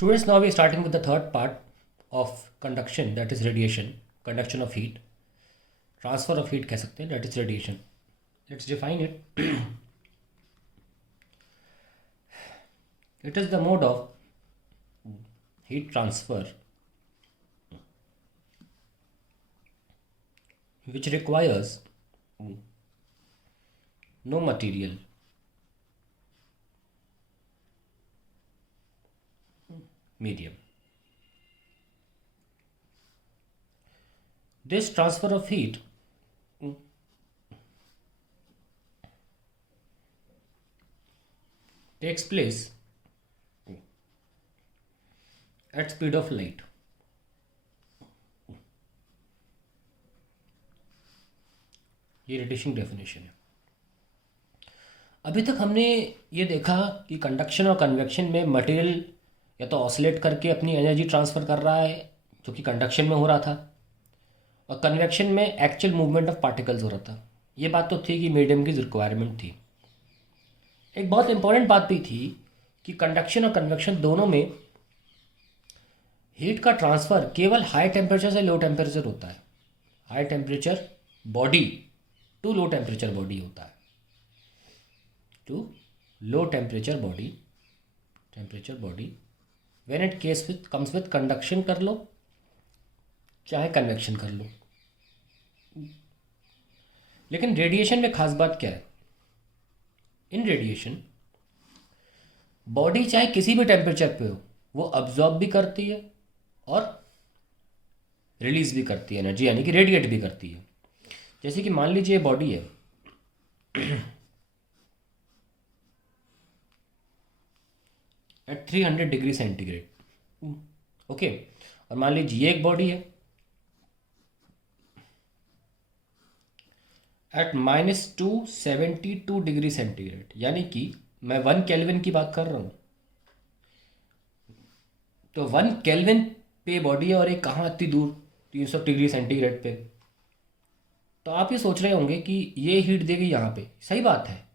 Students, now we are starting with the third part of conduction, that is radiation, conduction of heat, transfer of heat कह सकते हैं, that is radiation. Let's define it. It is the mode of heat transfer which requires no material medium. This transfer of heat takes place at speed of light. ये radiation definition है. अभी तक हमने ये देखा कि कंडक्शन और convection में मटेरियल या तो ऑसिलेट करके अपनी एनर्जी ट्रांसफ़र कर रहा है, जो कि कंडक्शन में हो रहा था, और कन्वेक्शन में एक्चुअल मूवमेंट ऑफ पार्टिकल्स हो रहा था. ये बात तो थी कि मीडियम की रिक्वायरमेंट थी. एक बहुत इंपॉर्टेंट बात भी थी कि कंडक्शन और कन्वेक्शन दोनों में हीट का ट्रांसफ़र केवल हाई टेम्परेचर से लो टेम्परेचर होता है. High temperature body to low temperature body होता है. To low temperature body when it case with comes with conduction कर लो चाहे कन्वेक्शन कर लो. लेकिन रेडिएशन में खास बात क्या है? इन रेडिएशन बॉडी चाहे किसी भी टेम्परेचर पे हो, वो अब्जॉर्ब भी करती है और रिलीज भी करती है एनर्जी, यानी कि रेडिएट भी करती है. जैसे कि मान लीजिए बॉडी है, एट 300 डिग्री सेंटीग्रेड, ओके, और मान लीजिए ये एक बॉडी है एट -272 डिग्री सेंटीग्रेड, यानी कि मैं 1 केल्विन की बात कर रहा हूँ. तो 1 केल्विन पे बॉडी है और एक कहाँ इतनी दूर, 300 डिग्री सेंटीग्रेड पे. तो आप ये सोच रहे होंगे कि ये हीट देगी यहाँ पे, सही बात है,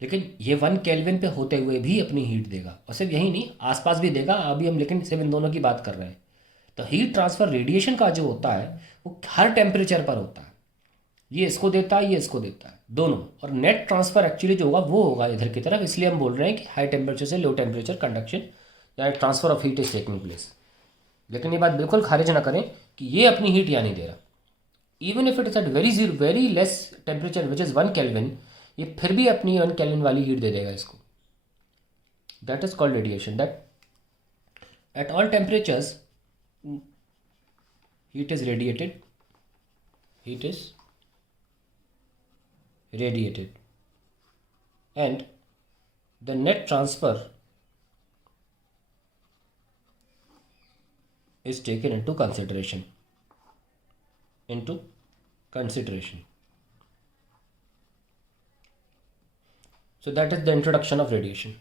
लेकिन ये 1 केल्विन पे होते हुए भी अपनी हीट देगा, और सिर्फ यही नहीं आसपास भी देगा. अभी हम लेकिन सिर्फ इन दोनों की बात कर रहे हैं. तो हीट ट्रांसफ़र रेडिएशन का जो होता है वो हर टेम्परेचर पर होता है. ये इसको देता है, ये इसको देता है, दोनों. और नेट ट्रांसफ़र एक्चुअली जो होगा वो होगा इधर की तरफ. इसलिए हम बोल रहे हैं कि हाई टेम्परेचर से लो टेम्परेचर कंडक्शन या transfer of heat is taking place. लेकिन ये बात बिल्कुल खारिज ना करें कि ये अपनी हीट यहाँ नहीं दे रहा. Even if it is at very less temperature which is 1 kelvin, ये फिर भी अपनी 1 केल्विन वाली हीट दे देगा इसको. That is called radiation. That at all temperatures heat is radiated and the net transfer is taken into consideration. So that is the introduction of radiation.